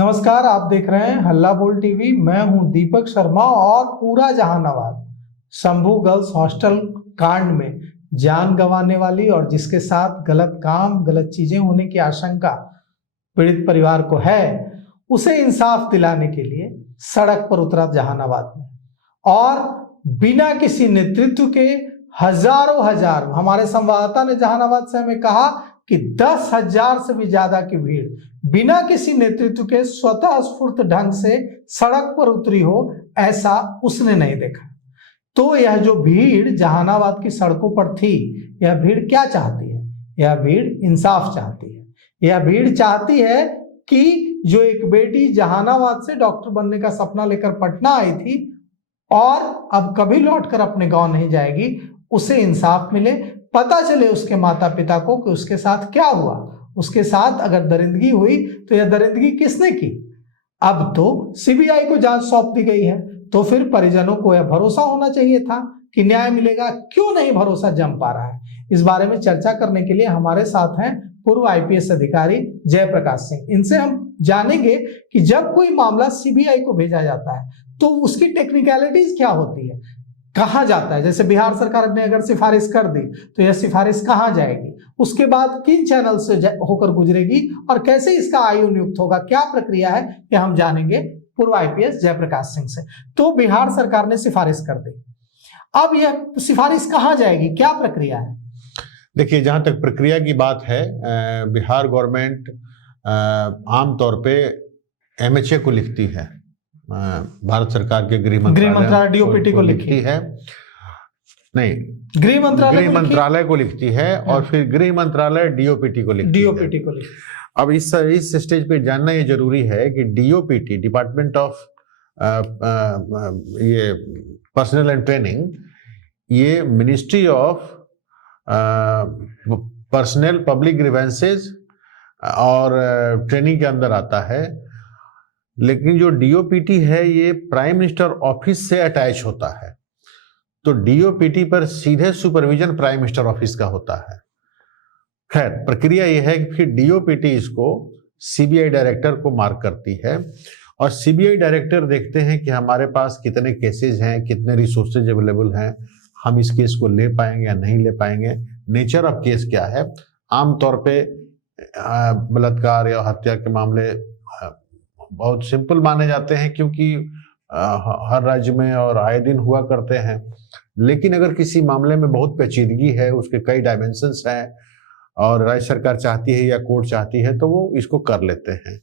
नमस्कार, आप देख रहे हैं हल्ला बोल टीवी। मैं हूं दीपक शर्मा और पूरा जहानाबाद शंभू गर्ल्स हॉस्टल कांड में जान गंवाने वाली और जिसके साथ गलत काम गलत चीजें होने की आशंका पीड़ित परिवार को है, उसे इंसाफ दिलाने के लिए सड़क पर उतरा जहानाबाद में। और बिना किसी नेतृत्व के हजारों हजार, हमारे संवाददाता ने जहानाबाद से हमें कहा कि 10,000 से भी ज्यादा की भीड़ बिना किसी नेतृत्व के स्वतः स्फूर्त ढंग से सड़क पर उतरी हो, ऐसा उसने नहीं देखा। तो यह जो भीड़ जहानाबाद की सड़कों पर थी, यह भीड़ क्या चाहती है? यह भीड़ इंसाफ चाहती है। यह भीड़ चाहती है कि जो एक बेटी जहानाबाद से डॉक्टर बनने का सपना लेकर पटना आई थी और अब कभी लौटकर अपने गांव नहीं जाएगी, उसे इंसाफ मिले, पता चले उसके माता पिता को कि उसके साथ क्या हुआ, उसके साथ अगर दरिंदगी हुई तो यह दरिंदगी किसने की। अब तो सीबीआई को जांच सौंप दी गई है, तो फिर परिजनों को यह भरोसा होना चाहिए था कि न्याय मिलेगा। क्यों नहीं भरोसा जम पा रहा है? इस बारे में चर्चा करने के लिए हमारे साथ हैं पूर्व आईपीएस अधिकारी जयप्रकाश सिंह। इनसे हम जानेंगे कि जब कोई मामला सीबीआई को भेजा जाता है तो उसकी टेक्निकलिटीज क्या होती है, कहाँ जाता है। जैसे बिहार सरकार ने अगर सिफारिश कर दी तो यह सिफारिश कहाँ जाएगी, उसके बाद किन चैनल से होकर गुजरेगी और कैसे इसका आयु नियुक्त होगा, क्या प्रक्रिया है, यह हम जानेंगे पूर्व आईपीएस जयप्रकाश सिंह से। तो बिहार सरकार ने सिफारिश कर दी, अब यह सिफारिश कहाँ जाएगी, क्या प्रक्रिया है? देखिए, जहां तक प्रक्रिया की बात है, बिहार गवर्नमेंट आमतौर पे एमएचए को लिखती है, भारत सरकार के गृह मंत्रालय डीओपीटी को लिखती है, नहीं गृह मंत्रालय को लिखती है और फिर गृह मंत्रालय डीओपीटी को लिखती है। अब इस स्टेज पे जानना ये जरूरी है कि डीओपीटी, डिपार्टमेंट ऑफ ये पर्सनल एंड ट्रेनिंग, ये ministry of personnel public grievances और ट्रेनिंग के अंदर आता है। लेकिन जो डीओपीटी है ये प्राइम मिनिस्टर ऑफिस से अटैच होता है, तो डीओपीटी पर सीधे सुपरविजन प्राइम मिनिस्टर ऑफिस का होता है। खैर, प्रक्रिया यह है कि फिर डीओपीटी इसको सीबीआई डायरेक्टर को मार्क करती है और सीबीआई डायरेक्टर देखते हैं कि हमारे पास कितने केसेस हैं, कितने रिसोर्सेज अवेलेबल हैं, हम इस केस को ले पाएंगे या नहीं ले पाएंगे, नेचर ऑफ केस क्या है। आमतौर पे बलात्कार या हत्या के मामले बहुत सिंपल माने जाते हैं क्योंकि हर राज्य में और आए दिन हुआ करते हैं। लेकिन अगर किसी मामले में बहुत पेचीदगी है, उसके कई डायमेंशंस हैं और राज्य सरकार चाहती है या कोर्ट चाहती है, तो वो इसको कर लेते हैं।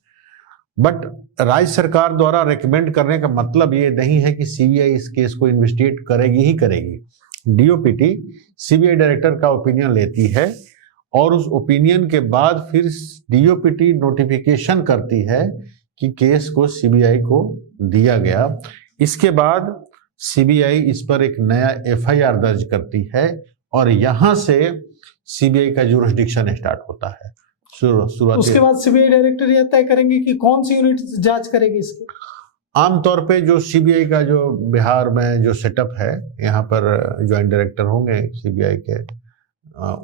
बट राज्य सरकार द्वारा रेकमेंड करने का मतलब ये नहीं है कि सीबीआई इस केस को इन्वेस्टिगेट करेगी ही करेगी। डीओपीटी सीबीआई डायरेक्टर का ओपिनियन लेती है और उस ओपिनियन के बाद फिर डीओपीटी नोटिफिकेशन करती है कि केस को सीबीआई को दिया गया। इसके बाद सीबीआई इस पर एक नया एफआईआर दर्ज करती है और यहां से सीबीआई का जुरिस्डिक्शन स्टार्ट होता है। शुरुआत उसके बाद सीबीआई डायरेक्टर यह तय करेंगे कि कौन सी यूनिट जांच करेगी इसकी। आमतौर पे जो सीबीआई का जो बिहार में जो सेटअप है, यहाँ पर ज्वाइंट डायरेक्टर होंगे सीबीआई के,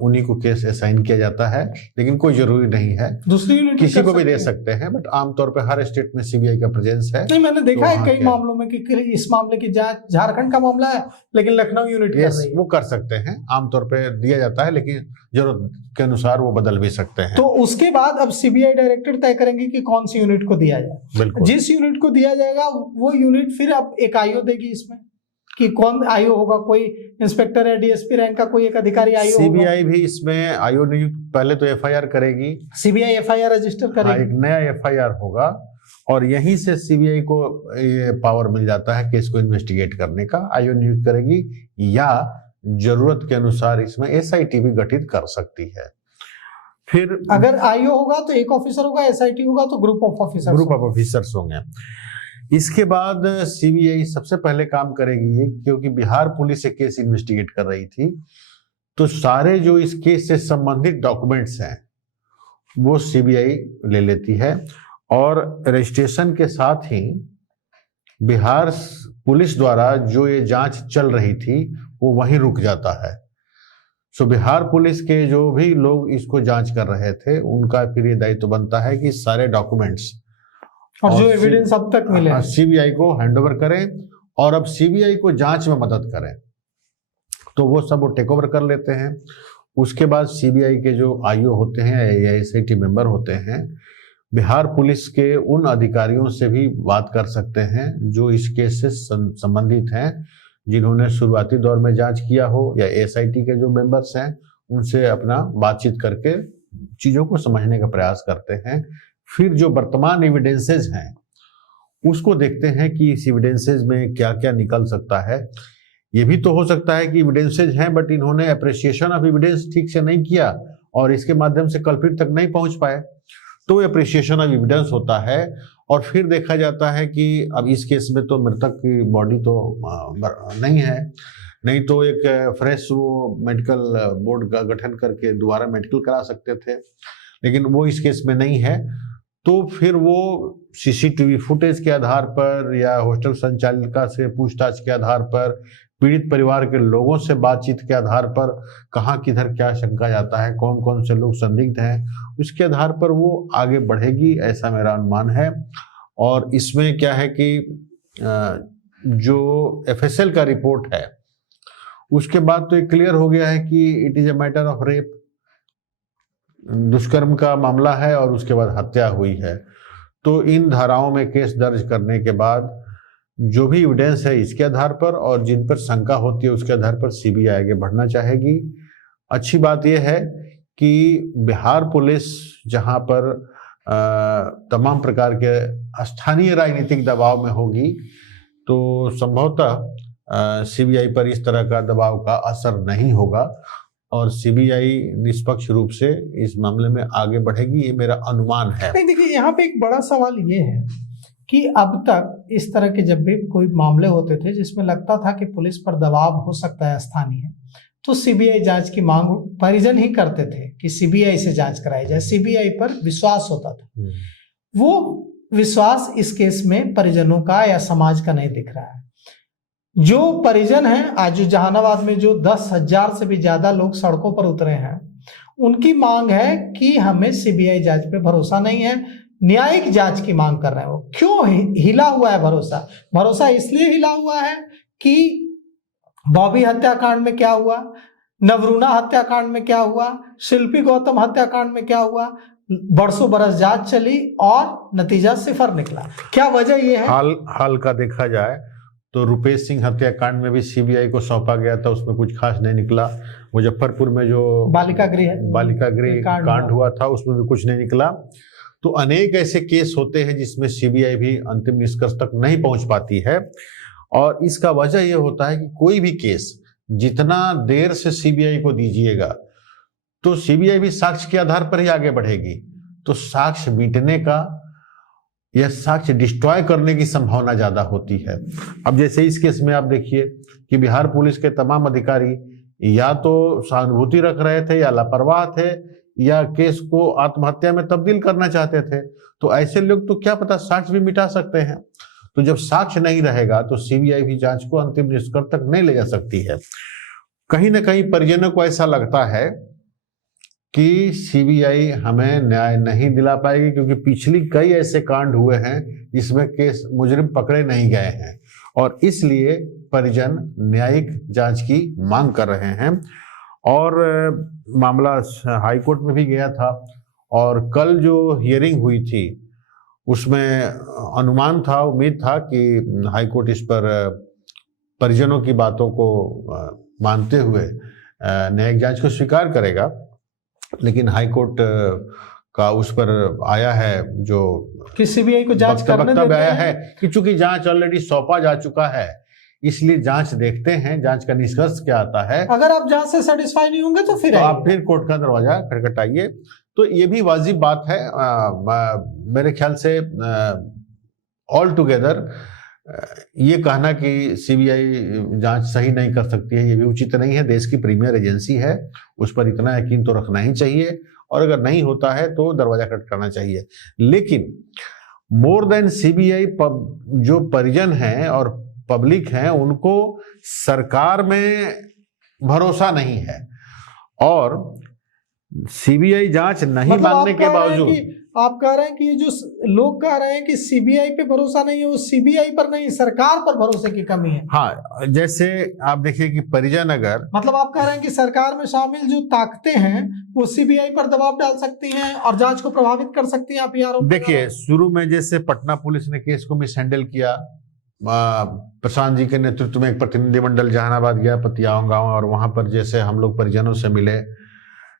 उन्हीं को केस असाइन किया जाता है। लेकिन कोई जरूरी नहीं है, दूसरी यूनिट किसी को भी दे सकते हैं, बट आमतौर पे हर स्टेट में सीबीआई का प्रेजेंस है। नहीं, मैंने देखा है कई मामलों में कि इस मामले की जांच झारखंड का मामला है लेकिन लखनऊ यूनिट कर रही है। वो कर सकते हैं, आमतौर पे दिया जाता है, लेकिन जरूरत के अनुसार वो बदल भी सकते हैं। तो उसके बाद अब सीबीआई डायरेक्टर तय करेंगे कि कौन सी यूनिट को दिया जाए। जिस यूनिट को दिया जाएगा वो यूनिट फिर अब एक आयु देगी इसमें कि कौन आयु होगा, कोई इंस्पेक्टर या डीएसपी रैंक का कोई एक अधिकारी आयु होगा। सीबीआई भी इसमें आयु नियुक्त, पहले तो एफआईआर करेगी, सीबीआई एफआईआर रजिस्टर करेगी, एक नया एफआईआर होगा और यहीं से सीबीआई को ये पावर मिल जाता है केस को इन्वेस्टिगेट करने का। आयु नियुक्त करेगी या जरूरत के अनुसार इसमें एसआईटी भी गठित कर सकती है। फिर अगर आयु होगा तो एक ऑफिसर होगा, एसआईटी होगा तो ग्रुप ऑफ ऑफिसर्स होंगे। इसके बाद सीबीआई सबसे पहले काम करेगी, क्योंकि बिहार पुलिस एक केस इन्वेस्टिगेट कर रही थी, तो सारे जो इस केस से संबंधित डॉक्यूमेंट्स हैं वो सीबीआई ले लेती है और रजिस्ट्रेशन के साथ ही बिहार पुलिस द्वारा जो ये जांच चल रही थी वो वहीं रुक जाता है। सो बिहार पुलिस के जो भी लोग इसको जांच कर रहे थे, उनका फिर ये दायित्व बनता है कि सारे डॉक्यूमेंट्स और जो एविडेंस अब तक मिले सीबीआई को हैंडओवर करें और अब सीबीआई को जांच में मदद करें। तो वो सब वो टेक ओवर कर लेते हैं। उसके बाद सीबीआई के जो आईओ होते हैं, एएसआईटी मेंबर होते हैं, बिहार पुलिस के उन अधिकारियों से भी बात कर सकते हैं जो इस केस से संबंधित हैं, जिन्होंने शुरुआती दौर में जांच किया हो, या एएसआईटी के जो मेंबर्स हैं उनसे अपना बातचीत करके चीज़ों को समझने का प्रयास करते हैं। फिर जो वर्तमान एविडेंसेस हैं उसको देखते हैं कि इस एविडेंसेस में क्या क्या निकल सकता है। ये भी तो हो सकता है कि एविडेंसेज हैं बट इन्होंने अप्रिसिएशन ऑफ एविडेंस ठीक से नहीं किया और इसके माध्यम से कल्प्रिट तक नहीं पहुंच पाए, तो अप्रिसिएशन ऑफ एविडेंस होता है। और फिर देखा जाता है कि अब इस केस में तो मृतक की बॉडी तो नहीं है, नहीं तो एक फ्रेश वो मेडिकल बोर्ड का गठन करके दोबारा मेडिकल करा सकते थे, लेकिन वो इस केस में नहीं है। तो फिर वो सीसीटीवी फुटेज के आधार पर या हॉस्टल संचालिका से पूछताछ के आधार पर, पीड़ित परिवार के लोगों से बातचीत के आधार पर, कहाँ किधर क्या शंका जाता है, कौन कौन से लोग संदिग्ध हैं, उसके आधार पर वो आगे बढ़ेगी, ऐसा मेरा अनुमान है। और इसमें क्या है कि जो एफएसएल का रिपोर्ट है उसके बाद तो ये क्लियर हो गया है कि it is a matter of rape, दुष्कर्म का मामला है और उसके बाद हत्या हुई है। तो इन धाराओं में केस दर्ज करने के बाद जो भी एविडेंस है इसके आधार पर और जिन पर शंका होती है उसके आधार पर सीबीआई आगे बढ़ना चाहेगी। अच्छी बात यह है कि बिहार पुलिस जहां पर तमाम प्रकार के स्थानीय राजनीतिक दबाव में होगी, तो संभवतः सीबीआई पर इस तरह का दबाव का असर नहीं होगा और सीबीआई निष्पक्ष रूप से इस मामले में आगे बढ़ेगी, ये मेरा अनुमान है। नहीं, देखिए यहाँ पे एक बड़ा सवाल ये है कि अब तक इस तरह के जब भी कोई मामले होते थे जिसमें लगता था कि पुलिस पर दबाव हो सकता है स्थानीय, तो सीबीआई जांच की मांग परिजन ही करते थे कि सीबीआई से जांच कराई जाए, सीबीआई पर विश्वास होता था। वो विश्वास इस केस में परिजनों का या समाज का नहीं दिख रहा है। जो परिजन हैं आज जहानाबाद में, जो 10,000 से भी ज्यादा लोग सड़कों पर उतरे हैं, उनकी मांग है कि हमें सीबीआई जांच पे भरोसा नहीं है, न्यायिक जांच की मांग कर रहे हैं। वो क्यों हिला हुआ है भरोसा? भरोसा इसलिए हिला हुआ है कि बॉबी हत्याकांड में क्या हुआ, नवरूणा हत्याकांड में क्या हुआ, शिल्पी गौतम हत्याकांड में क्या हुआ, बरसों बरस जांच चली और नतीजा सिफर निकला। क्या वजह ये है? हाल का देखा जाए तो रुपेश सिंह हत्याकांड में भी सीबीआई को सौंपा गया था, उसमें कुछ खास नहीं निकला। मुजफ्फरपुर में जो बालिका गृह कांड हुआ था उसमें भी कुछ नहीं निकला। तो अनेक ऐसे केस होते हैं जिसमें सीबीआई भी अंतिम निष्कर्ष तक नहीं पहुंच पाती है और इसका वजह यह होता है कि कोई भी केस जितना देर से सीबीआई को दीजिएगा तो सीबीआई भी साक्ष्य के आधार पर ही आगे बढ़ेगी, तो साक्ष्य मिटने का या साक्ष्य डिस्ट्रॉय करने की संभावना ज्यादा होती है। अब जैसे इस केस में आप देखिए कि बिहार पुलिस के तमाम अधिकारी या तो सहानुभूति रख रहे थे या लापरवाह थे या केस को आत्महत्या में तब्दील करना चाहते थे। तो ऐसे लोग तो क्या पता साक्ष्य भी मिटा सकते हैं। तो जब साक्ष्य नहीं रहेगा तो सीबीआई भी जांच को अंतिम निष्कर्ष तक नहीं ले जा सकती है। कहीं ना कहीं परिजनों को ऐसा लगता है कि सीबीआई हमें न्याय नहीं दिला पाएगी, क्योंकि पिछली कई ऐसे कांड हुए हैं जिसमें केस मुजरिम पकड़े नहीं गए हैं और इसलिए परिजन न्यायिक जांच की मांग कर रहे हैं। और मामला हाई कोर्ट में भी गया था और कल जो हियरिंग हुई थी उसमें अनुमान था, उम्मीद था कि हाई कोर्ट इस पर परिजनों की बातों को मानते हुए न्यायिक जांच को स्वीकार करेगा, लेकिन हाई कोर्ट का उस पर आया है जो कि सीबीआई को जांच करने देते आया है कि चूंकि जांच ऑलरेडी सौंपा जा चुका है इसलिए जांच देखते हैं जांच का निष्कर्ष क्या आता है। अगर आप जांच से सेटिस्फाई नहीं होंगे तो फिर आप फिर कोर्ट का दरवाजा खटखटाइए। तो ये भी वाजिब बात है। मेरे ख्याल से ऑल टुगेदर ये कहना कि सीबीआई जांच सही नहीं कर सकती है ये भी उचित नहीं है। देश की प्रीमियर एजेंसी है, उस पर इतना यकीन तो रखना ही चाहिए और अगर नहीं होता है तो दरवाजा खटखटाना चाहिए। लेकिन मोर देन सीबीआई जो परिजन हैं और पब्लिक हैं उनको सरकार में भरोसा नहीं है और सीबीआई जांच नहीं मानने के बावजूद आप कह रहे हैं कि ये जो लोग कह रहे हैं कि सीबीआई पे भरोसा नहीं है, वो सीबीआई पर नहीं, सरकार पर भरोसे की कमी है। हाँ, जैसे आप देखिए कि परिजन अगर, मतलब आप कह रहे हैं कि सरकार में शामिल जो ताकतें हैं वो सीबीआई पर दबाव डाल सकती हैं और जांच को प्रभावित कर सकती हैं, आप ये आरोप लगा रहे देखिए हैं। शुरू में जैसे पटना पुलिस ने केस को मिस हैंडल किया, प्रशांत जी के नेतृत्व में एक प्रतिनिधिमंडल जहानाबाद गया, पतियाओं गांव, और वहां पर जैसे हम लोग परिजनों से मिले,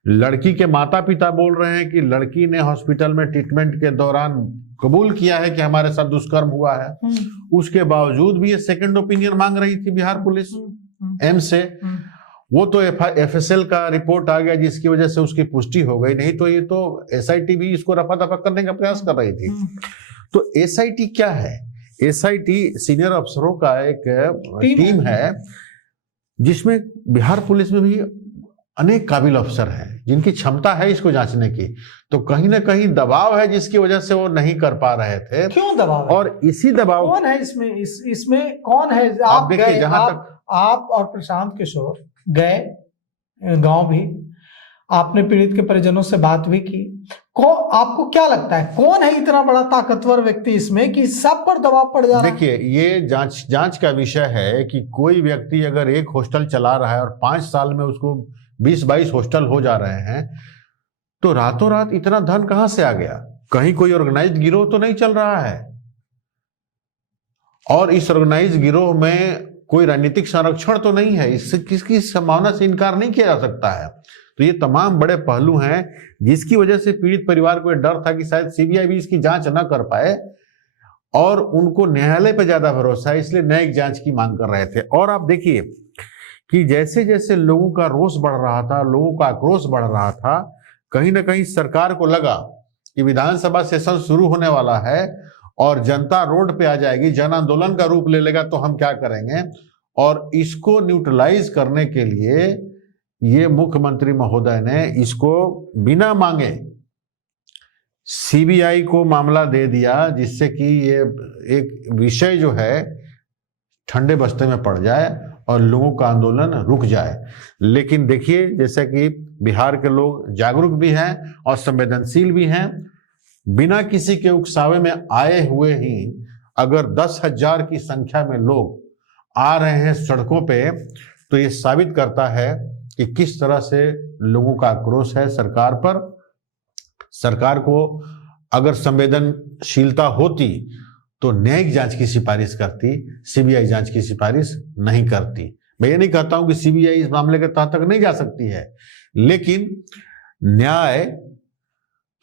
लड़की के माता पिता बोल रहे हैं कि लड़की ने हॉस्पिटल में ट्रीटमेंट के दौरान कबूल किया है कि हमारे साथ दुष्कर्म हुआ है। उसके बावजूद भी ये सेकंड ओपिनियन मांग रही थी बिहार पुलिस एम्स से। वो तो एफएसएल का रिपोर्ट आ गया जिसकी वजह से उसकी पुष्टि हो गई, नहीं तो ये तो एसआईटी भी इसको रफा दफा करने का प्रयास कर रही थी। तो एसआईटी क्या है? एसआईटी सीनियर अफसरों का एक टीम है जिसमें बिहार पुलिस में भी अनेक काबिल अफसर हैं जिनकी क्षमता है इसको जांचने की। तो कहीं ना कहीं दबाव है जिसकी वजह से वो नहीं कर पा रहे थे। क्यों दबाव है? और इसी दबाव, कौन है इसमें? इसमें कौन है? आप देखिए, जहां तक आप और प्रशांत किशोर गए गांव भी, आपने पीड़ित के परिजनों से बात भी की, आपको क्या लगता है कौन है इतना बड़ा ताकतवर व्यक्ति इसमें कि सब पर दबाव पड़ जा रहा है? देखिए, ये जांच का विषय है कि कोई व्यक्ति अगर एक हॉस्टल चला रहा है और 5 साल में उसको 20-22 हॉस्टल हो जा रहे हैं, तो रातों रात इतना धन कहां से आ गया? कहीं कोई ऑर्गेनाइज्ड गिरोह तो नहीं चल रहा है, और इस ऑर्गेनाइज्ड गिरोह में कोई राजनीतिक संरक्षण तो नहीं है। इससे किसकी संभावना से इनकार नहीं किया जा सकता है। तो ये तमाम बड़े पहलू हैं जिसकी वजह से पीड़ित परिवार को डर था कि शायद सीबीआई भी इसकी जांच न कर पाए, और उनको न्यायालय पर ज्यादा भरोसा है, इसलिए न्यायिक जांच की मांग कर रहे थे। और आप देखिए कि जैसे जैसे लोगों का रोष बढ़ रहा था, लोगों का आक्रोश बढ़ रहा था, कहीं ना कहीं सरकार को लगा कि विधानसभा सेशन शुरू होने वाला है और जनता रोड पे आ जाएगी, जन आंदोलन का रूप ले लेगा, तो हम क्या करेंगे। और इसको न्यूट्रलाइज करने के लिए ये मुख्यमंत्री महोदय ने इसको बिना मांगे सीबीआई को मामला दे दिया, जिससे कि ये एक विषय जो है ठंडे बस्ते में पड़ जाए और लोगों का आंदोलन रुक जाए। लेकिन देखिए, जैसे कि बिहार के लोग जागरूक भी हैं और संवेदनशील भी हैं, बिना किसी के उकसावे में आए हुए ही अगर 10,000 की संख्या में लोग आ रहे हैं सड़कों पे, तो ये साबित करता है कि किस तरह से लोगों का आक्रोश है सरकार पर। सरकार को अगर संवेदनशीलता होती तो न्यायिक जांच की सिफारिश करती, सीबीआई जांच की सिफारिश नहीं करती। मैं ये नहीं कहता हूं कि सीबीआई इस मामले के तह तक नहीं जा सकती है, लेकिन न्याय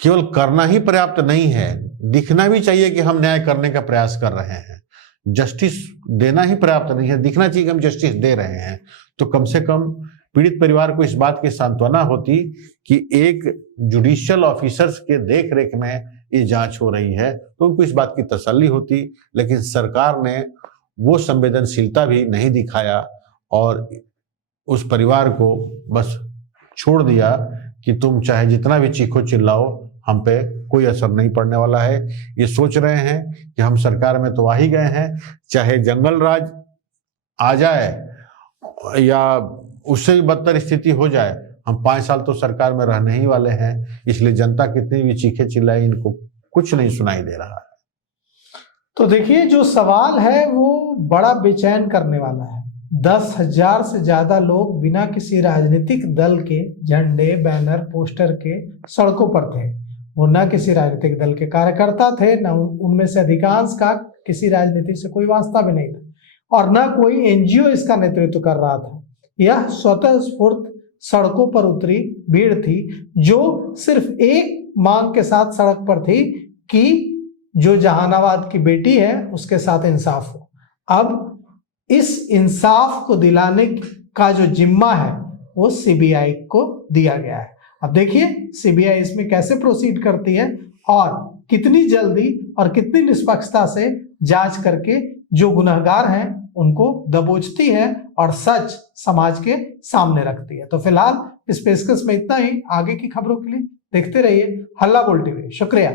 केवल करना ही पर्याप्त नहीं है, दिखना भी चाहिए कि हम न्याय करने का प्रयास कर रहे हैं। जस्टिस देना ही पर्याप्त नहीं है, दिखना चाहिए कि हम जस्टिस दे रहे हैं। तो कम से कम पीड़ित परिवार को इस बात की सांत्वना होती कि एक जुडिशियल ऑफिसर्स के देख रेख में ये जांच हो रही है, तो उनको इस बात की तसल्ली होती। लेकिन सरकार ने वो संवेदनशीलता भी नहीं दिखाया और उस परिवार को बस छोड़ दिया कि तुम चाहे जितना भी चीखो चिल्लाओ, हम पे कोई असर नहीं पड़ने वाला है। ये सोच रहे हैं कि हम सरकार में तो आ ही गए हैं, चाहे जंगल राज आ जाए या उससे भी बदतर स्थिति हो जाए, हम 5 साल तो सरकार में रहने ही वाले हैं। इसलिए जनता कितनी भी चीखे चिल्लाए, इनको कुछ नहीं सुनाई दे रहा है। तो देखिए, जो सवाल है वो बड़ा बेचैन करने वाला है। 10,000 से ज्यादा लोग बिना किसी राजनीतिक दल के झंडे, बैनर, पोस्टर के सड़कों पर थे। वो न किसी राजनीतिक दल के कार्यकर्ता थे, न उनमें से अधिकांश का किसी राजनीति से कोई वास्ता भी नहीं था, और न कोई एनजीओ इसका नेतृत्व कर रहा था। यह स्वतः स्फूर्त सड़कों पर उतरी भीड़ थी, जो सिर्फ एक मांग के साथ सड़क पर थी कि जो जहानाबाद की बेटी है उसके साथ इंसाफ हो। अब इस इंसाफ को दिलाने का जो जिम्मा है वो सीबीआई को दिया गया है। अब देखिए सीबीआई इसमें कैसे प्रोसीड करती है और कितनी जल्दी और कितनी निष्पक्षता से जांच करके जो गुनहगार हैं उनको दबोचती है और सच समाज के सामने रखती है। तो फिलहाल इस पेशकश में इतना ही। आगे की खबरों के लिए देखते रहिए हल्ला बोल टीवी। शुक्रिया।